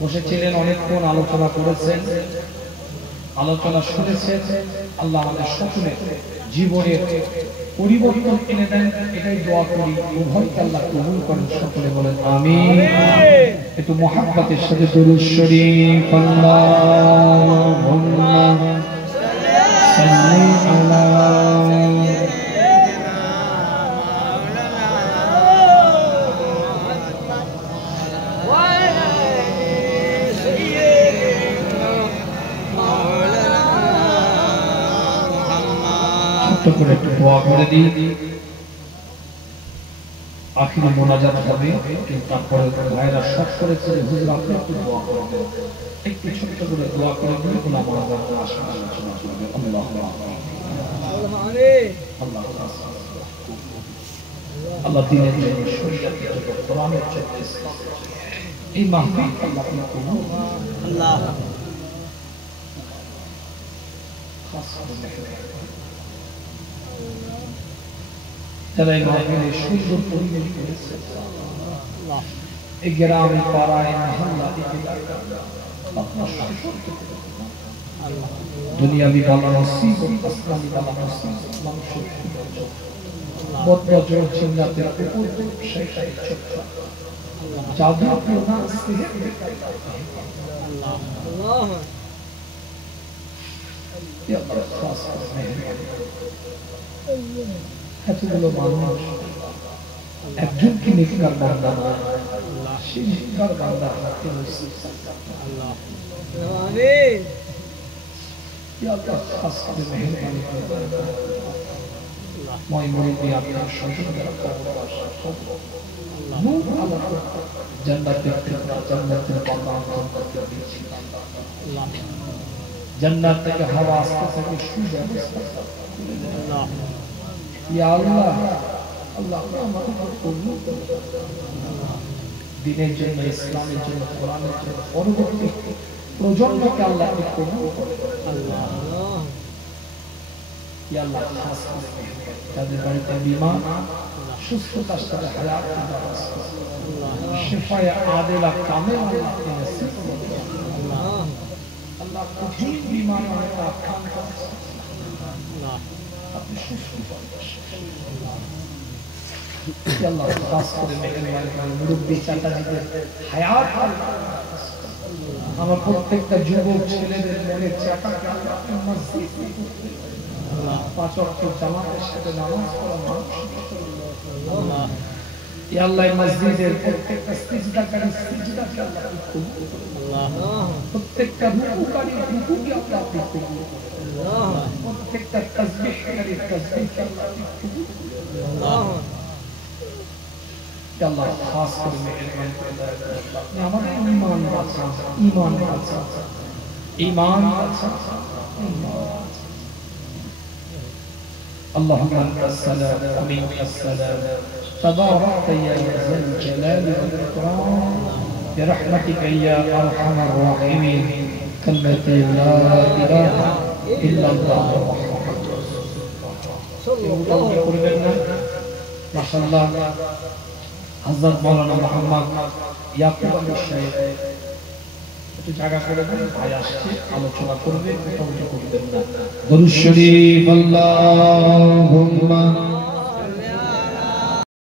বসেছিলেন, অনেকক্ষণ আলোচনা করেছেন, আলোচনা শুনেছেন। আল্লাহ আমাদের সকলের জীবনের পরিবর্তন এনে দেন, এটাই দোয়া করি। উভয়কে আল্লাহ কবুল করেন, সকলে বলেন আমিন। একটু মুহাব্বতের সাথে দুরূদ শরীফ আল্লাহুম্মা সাল্লি আলা করে একটু দোয়া করে দিই। আখিরি মোনাজাত হবে, কিন্তু তারপরে ভাইরা সব করেছে যে হুজুর আপনি একটু দোয়া করে দেন, একটু ছোট্ট করে দোয়া করে দিলে গোলাম মোনাজাত আসলে আলোচনা করবে। আল্লাহ আল্লাহ দিনের জন্য, শরীয়তের জন্য, কোরআনের জন্য এই মাহফিল আল্লাহ কবুল আল্লাহ যারা এই মাহফিলে সুন্দর পরিবেশ করেছে, এই গ্রামে পাড়ায় মহল্লা দুনিয়াবি বালা নসিব, আসমানি বালা নসিব, মানুষের বদনজর জিন্নাতের উপর সেটাই ছোট্ট জাদুপুর না সিহির আল্লাহ আল্লাহ ইয়া আল্লাহ খাস মেহেরবানি। এতগুলো মানুষ একজনকে নেককার বান্দা না, সেই নেককার বান্দা হাতে নসিব আল্লাহ আমিন। ইয়া আল্লাহ খাস করে মেহেরবানি করে মই মুরিদি আপনার সন্তানদের কবরবাসী আল্লাহ নূর আল্লাহ জান্নাতের ফিতরা, জান্নাতের বাগান করতে দিয়েছি আল্লাহ। জান্নাত থেকে হাওয়া আসতে থাকে সুব্যবস্থা আল্লাহ। ইয়া আল্লাহ আল্লাহ আমাদের কবুল করুন। দ্বীনের জন্য, ইসলামের জন্য, কোরআনের জন্য পরবর্তী প্রজন্মকে আল্লাহ কবুল করুন আল্লাহ। ইয়া আল্লাহ খাস করে তাদের বাড়িতে বিমা সুস্থতার সাথে হায়াত দারাজ আল্লাহ, শিফায়ে আদিলা কামেল আল্লাহ নসিব আল্লাহ। আল্লাহ কঠিন বিমার মধ্যে আক্রান্ত আল্লাহ, আপনি সুস্থ করেন আল্লাহ। ইয়া আল্লাহ খাস করে মেহেরবানি করে মুরব্বি চাচাদের হায়াত আমার প্রত্যেকটা যুবক ছেলেদের মনে চাকাকে আল্লাহ মসজিদ আল্লাহ, পাঁচ ওয়াক্ত জামাতের সাথে নামাজ পড়া মানুষ আল্লাহ। ইয়া আল্লাহ মসজিদের প্রত্যেকটা সিজদাকারী সিজদাকে আল্লাহ কবুল করুন আল্লাহ। প্রত্যেকটা রুকুকারী রুকুকে আল্লাহ কবুল করুন আল্লাহ। প্রত্যেকটা তাসবিহকারী তাসবিহকে আল্লাহ কবুল করুন আল্লাহ। ইয়া আল্লাহ খাস করে মেহেরবানি করে আপনি আমাদের ঈমান বাঁচান, ঈমান বাঁচান, ঈমান বাঁচান, ঈমান। اللهم انت السلام ومنك السلام تبارك يا ذا الجلال والاكرام برحمتك يا ارحم الراحمين كلمه لا اله الا الله محمد رسول الله ما شاء الله হযরত মাওলানা মুহাম্মদ ইয়াকুব আলী সাহেব একটু জায়গা করে দেন, ভাই আসছে আলোচনা করবে, কথা বলতে করবেন না। দরুদ শরীফ আল্লাহুম্মা